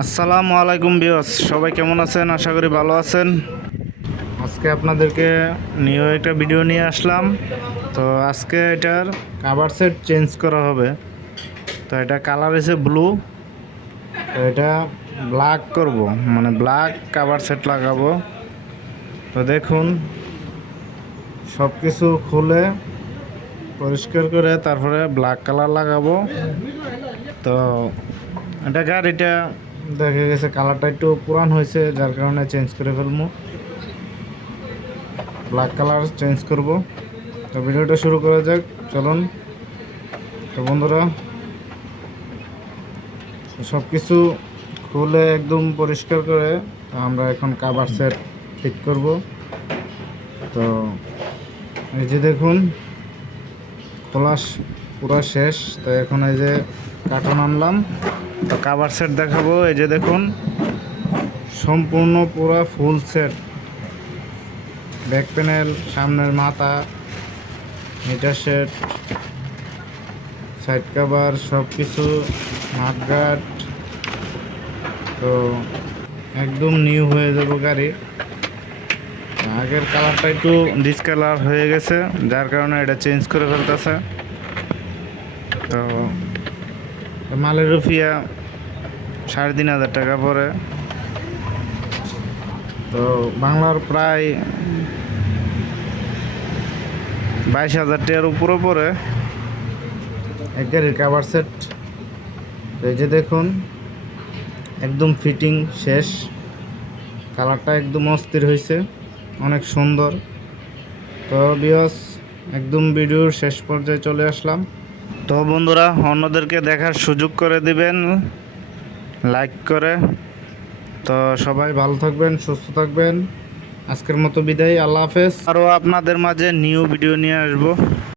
আসসালামু আলাইকুম ভিউয়ার্স, সবাই কেমন আছেন? আশা করি ভালো আছেন। আজকে আপনাদেরকে নিউ একটা ভিডিও নিয়ে আসলাম। তো আজকে এটার কাভার সেট চেঞ্জ করা হবে। তো এটা কালার হচ্ছে ব্লু, তো এটা ব্ল্যাক করব, মানে ব্ল্যাক কাভার সেট লাগাবো। তো দেখুন, সব কিছু খুলে পরিষ্কার করে তারপরে ব্ল্যাক কালার লাগাবো। তো এটা গাড়িটা দেখা গেছে কালারটা একটু পুরান হয়েছে, যার কারণে চেঞ্জ করে ফেলবো, ব্ল্যাক কালার চেঞ্জ করব। তো ভিডিওটা শুরু করা যাক, চলুন। তো বন্ধুরা, সব কিছু খুলে একদম পরিষ্কার করে আমরা এখন কাভার সেট ঠিক করব। তো এই যে দেখুন, খোলা পুরো শেষ। তো এখন এই যে কার্টন আনলাম, তো কাভার সেট দেখাবো। এই যে দেখুন, সম্পূর্ণ পুরো ফুল সেট, ব্যাক প্যানেল, সামনের মাথা, মিটার সেট, সাইড কভার, সব কিছু, মাঠগার্ড। তো একদম নিউ হয়ে যাবে গাড়ি। আগের কালারটা একটু ডিসকালার হয়ে গেছে, যার কারণে এটা চেঞ্জ করে ফেলতেছে। তো মালের রুফিয়া 3,500 টাকা পড়ে। তো বাংলার প্রায় 22,000 টাকার উপরে পড়ে এক গাড়ির কাভার সেট। এই যে দেখুন, একদম ফিটিং শেষ, কালারটা একদম অস্থির হয়েছে, অনেক সুন্দর। তো ভিউয়ার্স, একদম ভিডিওর শেষ পর্যায়ে চলে আসলাম। তো বন্ধুরা, অন্যদেরকে দেখার সুযোগ করে দিবেন লাইক করে। তো সবাই ভালো থাকবেন, সুস্থ থাকবেন। আজকের মতো বিদায়, আল্লাহ হাফেজ। আরও আপনাদের মাঝে নিউ ভিডিও নিয়ে আসবো।